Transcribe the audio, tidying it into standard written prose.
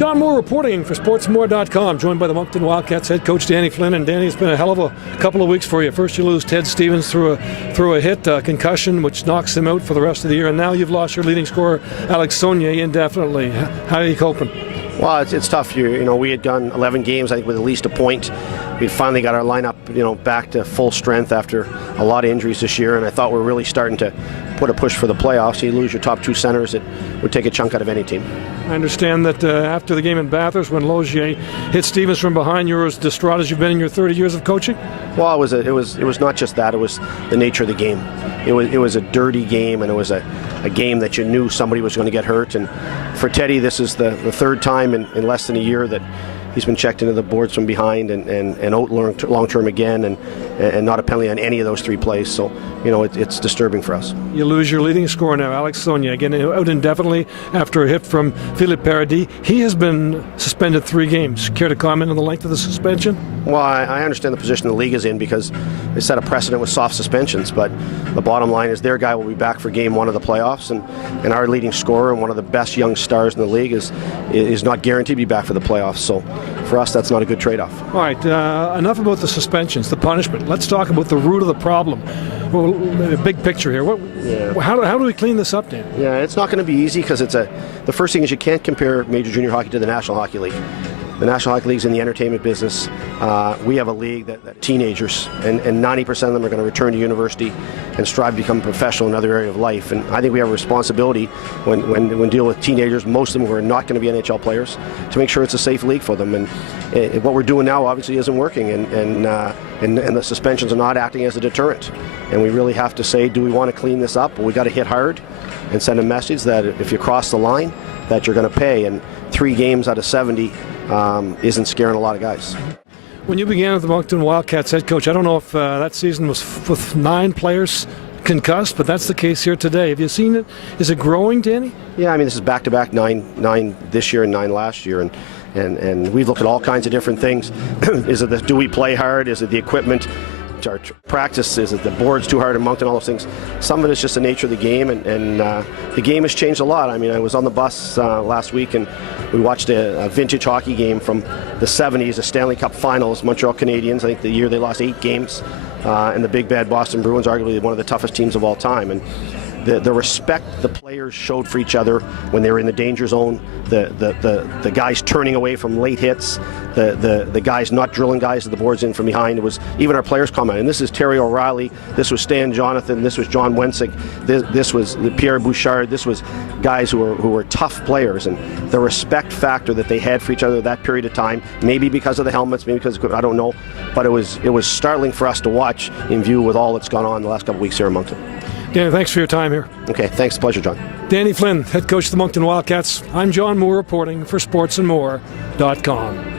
John Moore reporting for sportsmore.com, joined by the Moncton Wildcats head coach Danny Flynn. And Danny, it's been a hell of a couple of weeks for you. First you lose Ted Stevens through a hit, concussion, which knocks him out for the rest of the year. And now you've lost your leading scorer, Alex Sonnier, indefinitely. How are you coping? Well, it's tough. We had done 11 games, I think, with at least a point. We finally got our lineup, back to full strength after a lot of injuries this year, and I thought we were really starting to put a push for the playoffs. You lose your top two centers, it would take a chunk out of any team. I understand that after the game in Bathurst, when Logier hit Stevens from behind, you were as distraught as you've been in your 30 years of coaching? Well, it was not just that. It was the nature of the game. It was a dirty game, and it was a game that you knew somebody was going to get hurt. And for Teddy, this is the third time in less than a year that he's been checked into the boards from behind and out long-term again, and not a penalty on any of those three plays. So, it's disturbing for us. You lose your leading scorer now, Alex Sonnier, again out indefinitely after a hit from Philippe Paradis. He has been suspended 3 games. Care to comment on the length of the suspension? Well, I understand the position the league is in because they set a precedent with soft suspensions, but the bottom line is their guy will be back for game 1 of the playoffs, and our leading scorer and one of the best young stars in the league is not guaranteed to be back for the playoffs. So for us, that's not a good trade-off. All right, enough about the suspensions, the punishment. Let's talk about the root of the problem. Well, the big picture here. How do we clean this up, Dan? Yeah, it's not going to be easy because the first thing is you can't compare Major Junior Hockey to the National Hockey League. The National Hockey League's in the entertainment business. We have a league that teenagers, and 90% of them are going to return to university and strive to become a professional in another area of life. And I think we have a responsibility when dealing with teenagers, most of them who are not going to be NHL players, to make sure it's a safe league for them. And what we're doing now obviously isn't working, and the suspensions are not acting as a deterrent. And we really have to say, do we want to clean this up? Well, we got to hit hard and send a message that if you cross the line, that you're going to pay. And 3 games out of 70 isn't scaring a lot of guys. When you began with the Moncton Wildcats head coach, I don't know if that season was with 9 players concussed, but that's the case here today. Have you seen it? Is it growing, Danny? Yeah, I mean, this is back-to-back 9 this year and 9 last year, and we've looked at all kinds of different things. Do we play hard? Is it the equipment? Our practice, is it the board's too hard in Moncton, all those things. Some of it is just the nature of the game, and the game has changed a lot. I mean, I was on the bus last week, and we watched a vintage hockey game from the 70s, the Stanley Cup Finals, Montreal Canadiens. I think the year they lost 8 games, and the big bad Boston Bruins, arguably one of the toughest teams of all time. And the respect the players showed for each other when they were in the danger zone, the guys turning away from late hits, the guys not drilling guys at the boards in from behind. It was even our players comment. And this is Terry O'Reilly, this was Stan Jonathan, this was John Wensick, this was Pierre Bouchard. This was guys who were tough players, and the respect factor that they had for each other that period of time, maybe because of the helmets, maybe because I don't know, but it was startling for us to watch in view with all that's gone on the last couple of weeks here in Moncton. Danny, thanks for your time here. Okay, thanks. Pleasure, John. Danny Flynn, head coach of the Moncton Wildcats. I'm John Moore reporting for sportsandmore.com.